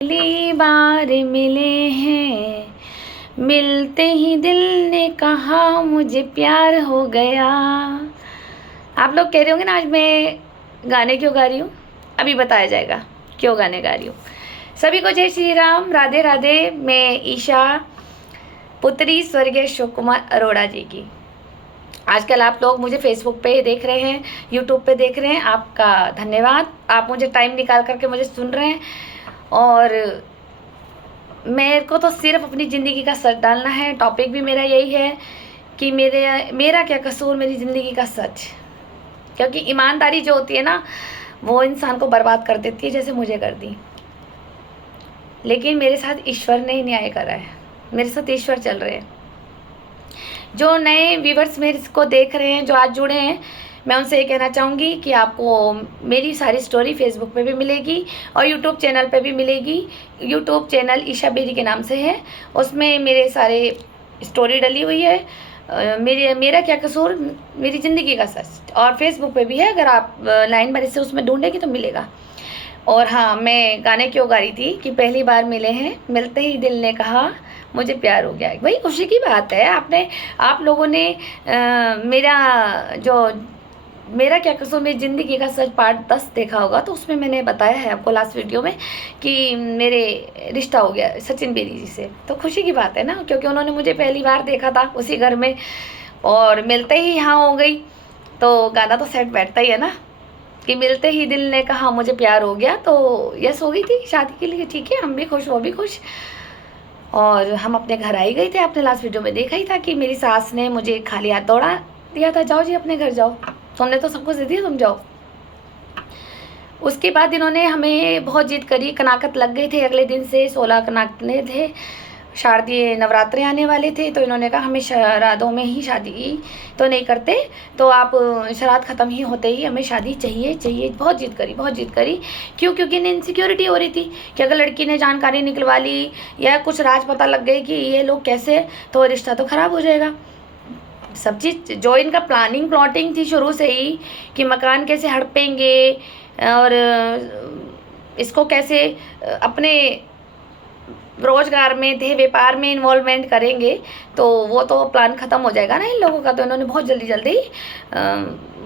पहली बार मिले हैं, मिलते ही दिल ने कहा मुझे प्यार हो गया। आप लोग कह रहे होंगे ना आज मैं गाने क्यों गा रही हूँ, अभी बताया जाएगा क्यों गाने गा रही हूँ। सभी को जय श्री राम, राधे राधे। मैं ईशा, पुत्री स्वर्गीय अशोक कुमार अरोड़ा जी की। आजकल आप लोग मुझे फेसबुक पे देख रहे हैं, यूट्यूब पे देख रहे हैं, आपका धन्यवाद। आप मुझे टाइम निकाल करके मुझे सुन रहे हैं और मेरे को तो सिर्फ अपनी ज़िंदगी का सच डालना है। टॉपिक भी मेरा यही है कि मेरा क्या कसूर, मेरी ज़िंदगी का सच। क्योंकि ईमानदारी जो होती है ना, वो इंसान को बर्बाद कर देती है, जैसे मुझे कर दी। लेकिन मेरे साथ ईश्वर ने न्याय करा है, मेरे साथ ईश्वर चल रहे हैं। जो नए व्यूवर्स मेरे को देख रहे हैं, जो आज जुड़े हैं, मैं उनसे ये कहना चाहूँगी कि आपको मेरी सारी स्टोरी फेसबुक पे भी मिलेगी और यूट्यूब चैनल पे भी मिलेगी। यूट्यूब चैनल ईशा बेरी के नाम से है, उसमें मेरे सारे स्टोरी डली हुई है। मेरा क्या कसूर, मेरी ज़िंदगी का सच। और फेसबुक पे भी है, अगर आप लाइन बार से उसमें ढूंढेंगे तो मिलेगा। और हाँ, मैं गाने क्यों गा रही थी कि पहली बार मिले हैं, मिलते ही दिल ने कहा मुझे प्यार हो गया। भाई खुशी की बात है। आप लोगों ने मेरा क्या कसूर, मेरी ज़िंदगी का सच पार्ट 10 देखा होगा, तो उसमें मैंने बताया है आपको लास्ट वीडियो में कि मेरे रिश्ता हो गया सचिन बेरी जी से। तो खुशी की बात है ना, क्योंकि उन्होंने मुझे पहली बार देखा था उसी घर में और मिलते ही यहाँ हो गई। तो गाना तो सेट बैठता ही है ना कि मिलते ही दिल ने कहा मुझे प्यार हो गया। तो यस हो गई थी शादी के लिए। ठीक है, हम भी खुश, वो भी खुश। और हम अपने घर आई गए थे। आपने लास्ट वीडियो में देखा ही था कि मेरी सास ने मुझे खाली हाथ दौड़ा दिया था, जाओ जी अपने घर जाओ, तुमने तो सब कुछ दे दिया, तुम जाओ। उसके बाद इन्होंने हमें बहुत जिद करी, कनाकत लग गए थे। अगले दिन से 16 कनाकने थे, शारदीय नवरात्रे आने वाले थे। तो इन्होंने कहा हमें श्राद्धों में ही शादी तो नहीं करते, तो आप श्राद्ध ख़त्म ही होते ही हमें शादी चाहिए चाहिए। बहुत जिद करी, बहुत जिद करी। क्यों? क्योंकि इन्हें इनसिक्योरिटी हो रही थी कि अगर लड़की ने जानकारी निकलवा ली या कुछ राज पता लग गई कि ये लोग कैसे, तो रिश्ता तो ख़राब हो जाएगा। सब चीज़ जो इनका प्लाटिंग थी शुरू से ही कि मकान कैसे हड़पेंगे और इसको कैसे अपने रोजगार में, देह व्यापार में इन्वॉल्वमेंट करेंगे, तो वो तो प्लान ख़त्म हो जाएगा ना इन लोगों का। तो इन्होंने बहुत जल्दी जल्दी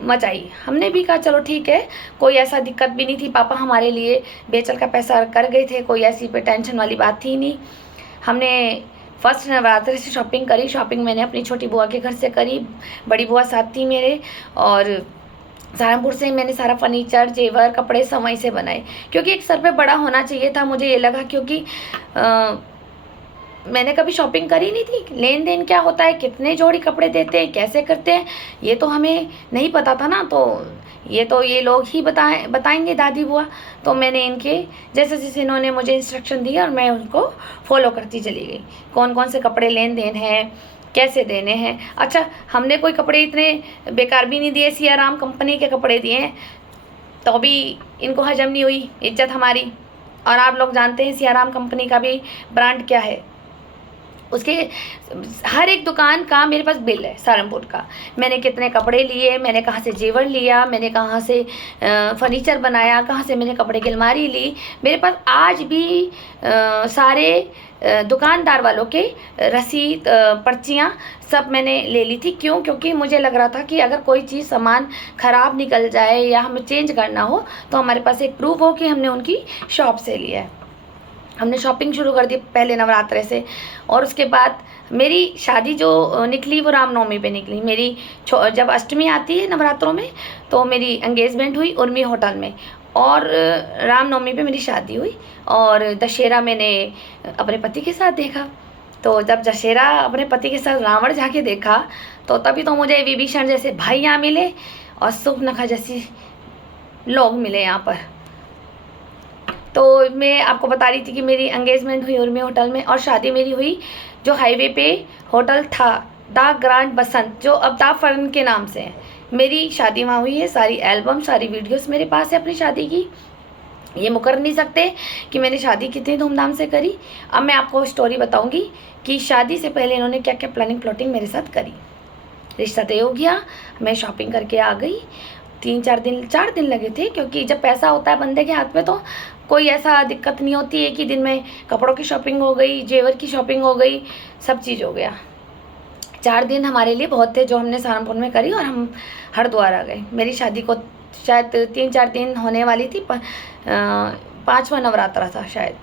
मचाई। हमने भी कहा चलो ठीक है, कोई ऐसा दिक्कत भी नहीं थी। पापा हमारे लिए बेचल का पैसा कर गए थे, कोई ऐसी पे टेंशन वाली बात थी नहीं। हमने फर्स्ट नवरात्रि से शॉपिंग करी। शॉपिंग मैंने अपनी छोटी बुआ के घर से करी, बड़ी बुआ साथ थी मेरे। और सहारनपुर से मैंने सारा फर्नीचर, जेवर, कपड़े सब वहीं से बनाए, क्योंकि एक सर पे बड़ा होना चाहिए था। मुझे ये लगा क्योंकि मैंने कभी शॉपिंग करी नहीं थी। लेन देन क्या होता है, कितने जोड़ी कपड़े देते हैं, कैसे करते हैं, ये तो हमें नहीं पता था ना। तो ये लोग ही बताएंगे, दादी बुआ। तो मैंने इनके जैसे जैसे इन्होंने मुझे इंस्ट्रक्शन दिया और मैं उनको फॉलो करती चली गई। कौन कौन से कपड़े लेन देन हैं, कैसे देने हैं। अच्छा, हमने कोई कपड़े इतने बेकार भी नहीं दिए, सियाराम कंपनी के कपड़े दिए हैं, तो भी इनको हजम नहीं हुई इज्जत हमारी। और आप लोग जानते हैं सियाराम कंपनी का भी ब्रांड क्या है। उसके हर एक दुकान का मेरे पास बिल है सहारनपुर का। मैंने कितने कपड़े लिए, मैंने कहाँ से जेवर लिया, मैंने कहाँ से फर्नीचर बनाया, कहाँ से मैंने कपड़े की अलमारी ली। मेरे पास आज भी सारे दुकानदार वालों के रसीद, पर्चियाँ सब मैंने ले ली थी। क्यों? क्योंकि मुझे लग रहा था कि अगर कोई चीज़ सामान ख़राब निकल जाए या हमें चेंज करना हो, तो हमारे पास एक प्रूफ हो कि हमने उनकी शॉप से लिया है। हमने शॉपिंग शुरू कर दी पहले नवरात्रे से। और उसके बाद मेरी शादी जो निकली वो रामनवमी पे निकली। मेरी जब अष्टमी आती है नवरात्रों में, तो मेरी एंगेजमेंट हुई उर्मी होटल में, और रामनवमी पे मेरी शादी हुई। और दशहरा मैंने अपने पति के साथ देखा। तो जब दशहरा अपने पति के साथ रावण जाके देखा, तो तभी तो मुझे विभीषण जैसे भाई यहाँ मिले और सुपनखा जैसी लोग मिले यहाँ पर। तो मैं आपको बता रही थी कि मेरी एंगेजमेंट हुई उर्मी होटल में, और शादी मेरी हुई जो हाईवे पे होटल था, द ग्रैंड बसंत, जो अब द फर्न के नाम से है। मेरी शादी वहाँ हुई है। सारी एल्बम, सारी वीडियोस मेरे पास है अपनी शादी की। ये मुकर नहीं सकते कि मैंने शादी कितनी धूमधाम से करी। अब मैं आपको स्टोरी बताऊंगी कि शादी से पहले इन्होंने क्या क्या प्लानिंग प्लॉटिंग मेरे साथ करी। रिश्ता तय हो गया, मैं शॉपिंग करके आ गई। 4 दिन लगे थे, क्योंकि जब पैसा होता है बंदे के हाथ में तो कोई ऐसा दिक्कत नहीं होती है कि दिन में कपड़ों की शॉपिंग हो गई, जेवर की शॉपिंग हो गई, सब चीज़ हो गया। 4 दिन हमारे लिए बहुत थे जो हमने सहारनपुर में करी और हम हरिद्वार आ गए। मेरी शादी को शायद 3-4 दिन होने वाली थी, 5वां नवरात्रा था शायद।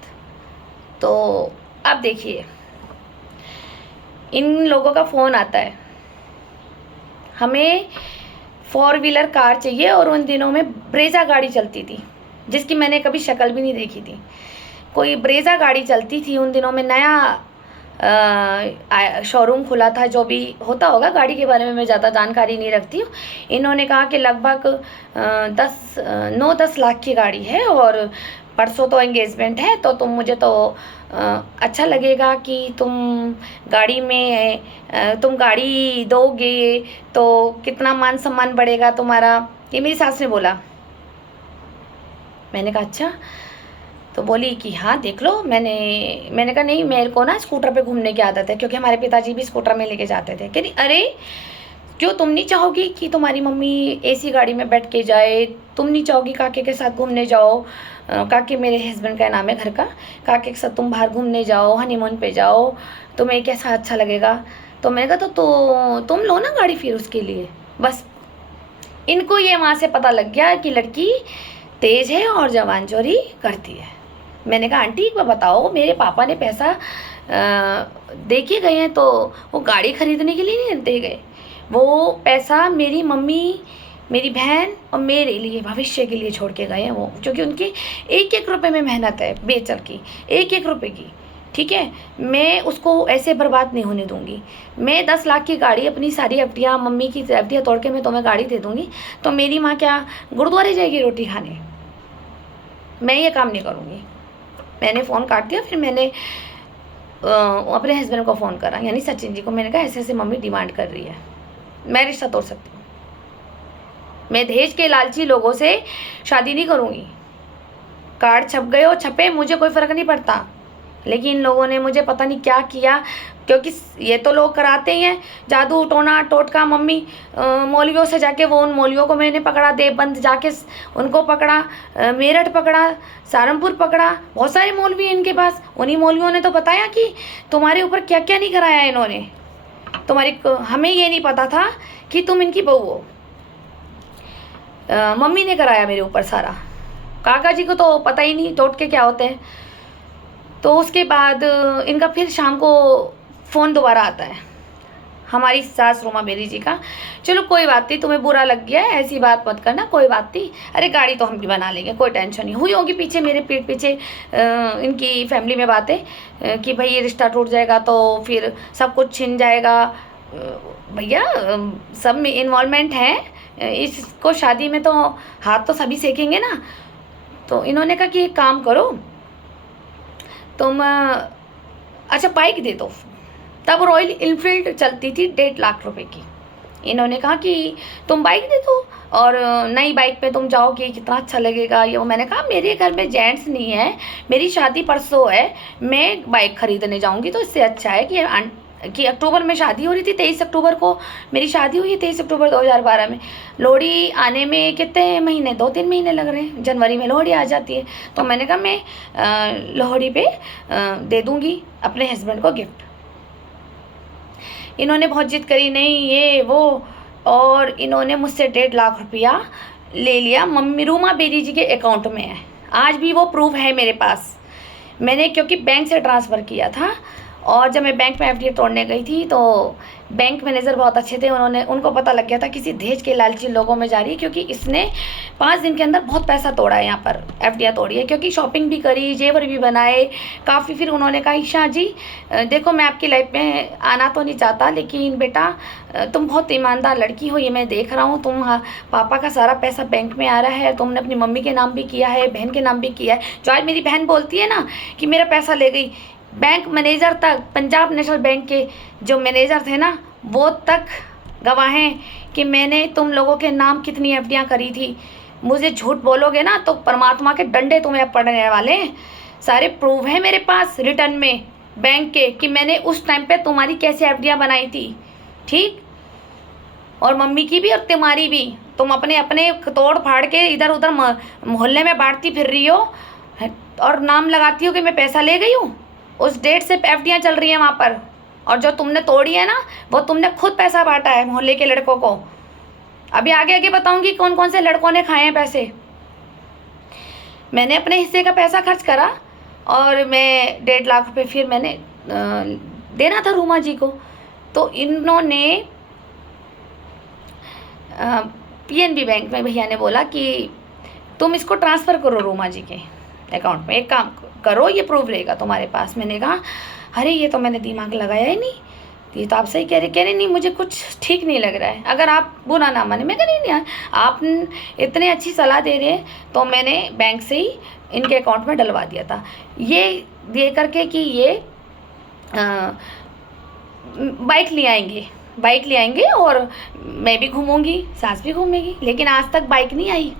तो अब देखिए, इन लोगों का फ़ोन आता है, हमें 4 व्हीलर कार चाहिए, और उन दिनों में ब्रेजा गाड़ी चलती थी जिसकी मैंने कभी शक्ल भी नहीं देखी थी। कोई ब्रेजा गाड़ी चलती थी उन दिनों में, नया शोरूम खुला था, जो भी होता होगा गाड़ी के बारे में मैं ज़्यादा जानकारी नहीं रखती हूँ। इन्होंने कहा कि लगभग 9-10 लाख की गाड़ी है और परसों तो एंगेजमेंट है, तो तुम मुझे तो अच्छा लगेगा कि तुम गाड़ी दोगे तो कितना मान सम्मान बढ़ेगा तुम्हारा, ये मेरी सास ने बोला। मैंने कहा अच्छा, तो बोली कि हाँ देख लो। मैंने कहा नहीं, मेरे को ना स्कूटर पे घूमने की आदत है, क्योंकि हमारे पिताजी भी स्कूटर में लेके जाते थे। कहती अरे क्यों, तुम नहीं चाहोगी कि तुम्हारी मम्मी एसी गाड़ी में बैठ के जाए? तुम नहीं चाहोगी काके के साथ घूमने जाओ? काके मेरे हस्बैंड का नाम है घर का, काके के साथ तुम बाहर घूमने जाओ, हनीमून पे जाओ, तुम्हें कैसा अच्छा लगेगा? तो मैंने कहा तो तुम लो ना गाड़ी फिर उसके लिए। बस इनको ये वहाँ से पता लग गया कि लड़की तेज़ है और जवान चोरी करती है। मैंने कहा आंटी एक बार बताओ, मेरे पापा ने पैसा दे के गए हैं, तो वो गाड़ी खरीदने के लिए नहीं दे गए, वो पैसा मेरी मम्मी, मेरी बहन और मेरे लिए भविष्य के लिए छोड़ के गए हैं वो, क्योंकि उनकी 1-1 रुपये में मेहनत है बेचल की, 1-1 रुपये की। ठीक है, मैं उसको ऐसे बर्बाद नहीं होने दूंगी। मैं 10 लाख की गाड़ी, अपनी सारी एफडियाँ, मम्मी की एफडियाँ तोड़ के मैं तुम्हें गाड़ी दे दूंगी, तो मेरी माँ क्या गुरुद्वारे जाएगी रोटी खाने? मैं ये काम नहीं करूँगी। मैंने फ़ोन काट दिया। फिर मैंने अपने हस्बैंड को फ़ोन करा, यानी सचिन जी को। मैंने कहा ऐसे ऐसे मम्मी डिमांड कर रही है, मैं रिश्ता तोड़ सकती हूँ, मैं दहेज के लालची लोगों से शादी नहीं करूँगी। कार्ड छप गए हो छपे, मुझे कोई फ़र्क नहीं पड़ता, लेकिन इन लोगों ने मुझे पता नहीं क्या किया, क्योंकि ये तो लोग कराते ही हैं जादू टोना टोटका। मम्मी मौलवियों से जाके, वो उन मौलवियों को मैंने पकड़ा, देवबंद जाके उनको पकड़ा, मेरठ पकड़ा, सहारनपुर पकड़ा, बहुत सारे मौलवी हैं इनके पास। उन्हीं मौलवियों ने तो बताया कि तुम्हारे ऊपर क्या क्या नहीं कराया इन्होंने, हमें ये नहीं पता था कि तुम इनकी बहू हो। मम्मी ने कराया मेरे ऊपर सारा, काका जी को तो पता ही नहीं टोटके क्या होते हैं। तो उसके बाद इनका फिर शाम को फ़ोन दोबारा आता है, हमारी सास रूमा बेरी जी का। चलो कोई बात नहीं, तुम्हें बुरा लग गया है, ऐसी बात मत करना, कोई बात नहीं, अरे गाड़ी तो हम भी बना लेंगे, कोई टेंशन नहीं। हुई होगी पीछे, मेरे पीठ पीछे इनकी फैमिली में बातें कि भाई ये रिश्ता टूट जाएगा तो फिर सब कुछ छिन जाएगा। भैया सब में इन्वॉल्वमेंट है, इसको शादी में तो हाथ तो सभी सेकेंगे ना। तो इन्होंने कहा कि एक काम करो तुम, अच्छा बाइक दे दो। तब रॉयल इनफील्ड चलती थी 1.5 लाख रुपए की। इन्होंने कहा कि तुम बाइक दे दो और नई बाइक पे तुम जाओगे, कितना अच्छा लगेगा ये वो। मैंने कहा मेरे घर में जेंट्स नहीं है, मेरी शादी परसों है, मैं बाइक खरीदने जाऊंगी, तो इससे अच्छा है कि अक्टूबर में शादी हो रही थी, 23 अक्टूबर को मेरी शादी हुई है, 23 अक्टूबर 2012 में। लोहड़ी आने में कितने महीने, 2-3 महीने लग रहे हैं, जनवरी में लोहड़ी आ जाती है। तो मैंने कहा मैं लोहड़ी पे दे दूँगी अपने हस्बैंड को गिफ्ट। इन्होंने बहुत जिद करी, नहीं ये वो, और इन्होंने मुझसे 1.5 लाख रुपया ले लिया। मम्मी रूमा बेरी जी के अकाउंट में है, आज भी वो प्रूफ है मेरे पास। मैंने क्योंकि बैंक से ट्रांसफ़र किया था, और जब मैं बैंक में एफडी तोड़ने गई थी तो बैंक मैनेजर बहुत अच्छे थे, उनको पता लग गया था किसी दहेज के लालची लोगों में जा रही है, क्योंकि इसने 5 दिन के अंदर बहुत पैसा तोड़ा है, यहाँ पर एफडियाँ तोड़ी है, क्योंकि शॉपिंग भी करी, जेवर भी बनाए काफ़ी। फिर उन्होंने कहा ईशा जी देखो, मैं आपकी लाइफ में आना तो नहीं चाहता, लेकिन बेटा तुम बहुत ईमानदार लड़की हो, ये मैं देख रहा हूँ, तुम पापा का सारा पैसा बैंक में आ रहा है, तुमने अपनी मम्मी के नाम भी किया है, बहन के नाम भी किया है। जो आज मेरी बहन बोलती है ना कि मेरा पैसा ले गई, बैंक मैनेजर तक, पंजाब नेशनल बैंक के जो मैनेजर थे ना, वो तक गवाह हैं कि मैंने तुम लोगों के नाम कितनी एफडियाँ करी थी। मुझे झूठ बोलोगे ना तो परमात्मा के डंडे तुम्हें अब पड़ने वाले हैं। सारे प्रूफ हैं मेरे पास रिटर्न में बैंक के कि मैंने उस टाइम पे तुम्हारी कैसी एफडियाँ बनाई थी, ठीक, और मम्मी की भी और तुम्हारी भी। तुम अपने अपने तोड़ फाड़ के इधर उधर मोहल्ले में बांटती फिर रही हो, है, और नाम लगाती हो कि मैं पैसा ले गई हूँ। उस डेट से एफडियाँ चल रही हैं वहाँ पर, और जो तुमने तोड़ी है ना वो तुमने खुद पैसा बांटा है मोहल्ले के लड़कों को। अभी आगे आगे बताऊंगी कौन कौन से लड़कों ने खाए हैं पैसे। मैंने अपने हिस्से का पैसा खर्च करा, और मैं 1.5 लाख रुपए फिर मैंने देना था रूमा जी को। तो इन्होंने पीएनबी बैंक में भैया ने बोला कि तुम इसको ट्रांसफ़र करो रूमा जी के अकाउंट में, एक काम करो, ये प्रूफ रहेगा तुम्हारे पास। मैंने कहा अरे ये तो मैंने दिमाग लगाया ही नहीं, ये तो आप सही कह रहे नहीं, मुझे कुछ ठीक नहीं लग रहा है, अगर आप बुरा ना माने। मैं कह नहीं आप इतने अच्छी सलाह दे रहे हैं, तो मैंने बैंक से ही इनके अकाउंट में डलवा दिया था, ये दे करके कि ये बाइक ले आएंगे और मैं भी घूमूंगी, सास भी घूमेगी। लेकिन आज तक बाइक नहीं आई,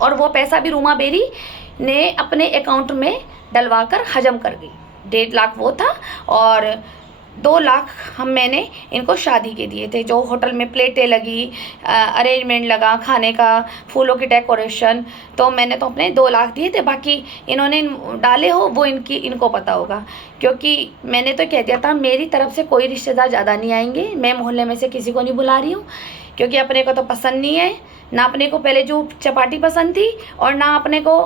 और वो पैसा भी रूमा बेरी ने अपने अकाउंट में डलवा कर हजम कर गई। 1.5 लाख वो था, और 2 लाख मैंने इनको शादी के दिए थे, जो होटल में प्लेटें लगी, अरेंजमेंट लगा, खाने का, फूलों की डेकोरेशन, तो मैंने तो अपने 2 लाख दिए थे। बाकी इन्होंने डाले हो वो इनको पता होगा, क्योंकि मैंने तो कह दिया था मेरी तरफ से कोई रिश्तेदार ज़्यादा नहीं आएंगे, मैं मोहल्ले में से किसी को नहीं बुला रही हूँ, क्योंकि अपने को तो पसंद नहीं है, ना अपने को पहले जो चपाटी पसंद थी और ना अपने को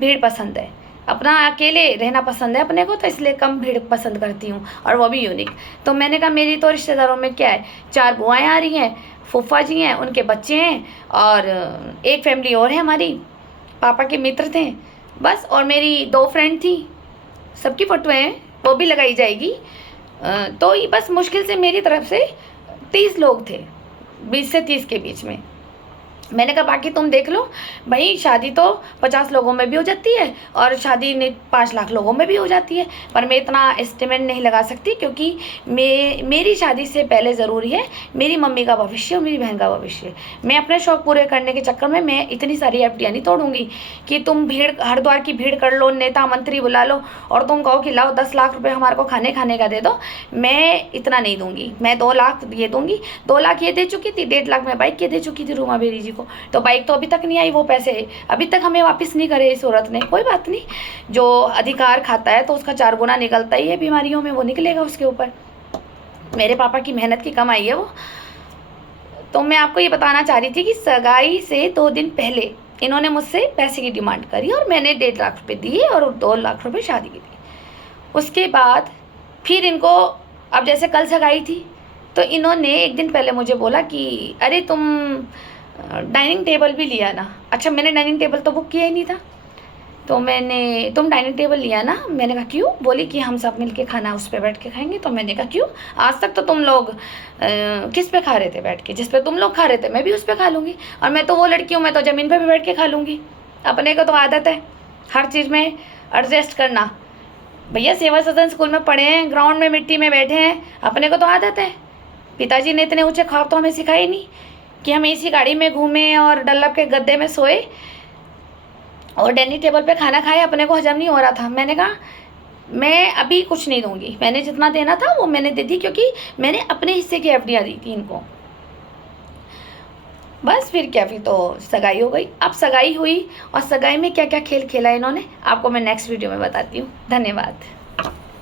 भीड़ पसंद है। अपना अकेले रहना पसंद है अपने को, तो इसलिए कम भीड़ पसंद करती हूँ, और वो भी यूनिक। तो मैंने कहा मेरी तो रिश्तेदारों में क्या है, 4 बुआएं आ रही हैं, फूफा जी हैं, उनके बच्चे हैं, और एक फैमिली और है हमारी, पापा के मित्र थे बस, और मेरी 2 फ्रेंड थी, सबकी फ़ोटोएँ हैं, वो भी लगाई जाएगी। तो ये बस मुश्किल से मेरी तरफ से 30 लोग थे, 20 से 30 के बीच में। मैंने कहा बाकी तुम देख लो भाई, शादी तो 50 लोगों में भी हो जाती है, और शादी 5 लाख लोगों में भी हो जाती है, पर मैं इतना एस्टिमेट नहीं लगा सकती, क्योंकि मेरी शादी से पहले ज़रूरी है मेरी मम्मी का भविष्य और मेरी बहन का भविष्य। मैं अपने शौक़ पूरे करने के चक्कर में मैं इतनी सारी एफडियाँ नहीं तोड़ूंगी कि तुम भीड़, हरिद्वार की भीड़ कर लो, नेता मंत्री बुला लो, और तुम कहो कि लाओ 10 लाख रुपये हमारे को खाने का दे दो। मैं इतना नहीं दूंगी, मैं 2 लाख ये दूंगी। 2 लाख ये दे चुकी थी, 1.5 लाख मैं बाइक के दे चुकी थी रूमा बेरी जी को। तो बाइक तो अभी तक नहीं आई, वो पैसे अभी तक हमें वापस नहीं करे इस औरत ने। कोई बात नहीं, जो अधिकार खाता है तो उसका 4 गुना निकलता ही है बीमारियों में, वो निकलेगा उसके ऊपर। मेरे पापा की मेहनत की कमाई है वो। तो मैं आपको ये बताना चाह रही थी कि सगाई से 2 दिन पहले इन्होंने मुझसे पैसे की डिमांड करी, और मैंने 1.5 लाख रुपये दिए और 2 लाख रुपये शादी के दिए। उसके बाद फिर इनको, अब जैसे कल सगाई थी, तो इन्होंने एक दिन पहले मुझे बोला कि अरे तुम डाइनिंग टेबल भी लिया ना। अच्छा, मैंने डाइनिंग टेबल तो बुक किया ही नहीं था, तो तुम डाइनिंग टेबल लिया ना। मैंने कहा क्यों? बोली कि हम सब मिलके खाना उस पर बैठ के खाएंगे। तो मैंने कहा क्यों, आज तक तो तुम लोग किस पे खा रहे थे बैठ के, जिस पे तुम लोग खा रहे थे मैं भी उस पर खा लूँगी, और मैं तो वो लड़की हूँ, मैं तो ज़मीन पे भी बैठ के खा लूँगी। अपने को तो आदत है हर चीज़ में एडजस्ट करना। भैया सेवा सदन स्कूल में पढ़े हैं, ग्राउंड में मिट्टी में बैठे हैं, अपने को तो आदत है। पिताजी ने इतने ऊँचे ख्वाब तो हमें सिखाए नहीं कि हम इसी गाड़ी में घूमें और डल्लब के गद्दे में सोए और डाइनिंग टेबल पे खाना खाए। अपने को हजम नहीं हो रहा था। मैंने कहा मैं अभी कुछ नहीं दूंगी, मैंने जितना देना था वो मैंने दे दी, क्योंकि मैंने अपने हिस्से की एफडियाँ दी थी इनको। बस फिर क्या, फिर तो सगाई हो गई। अब सगाई हुई, और सगाई में क्या क्या खेल खेला इन्होंने आपको मैं नेक्स्ट वीडियो में बताती हूँ। धन्यवाद।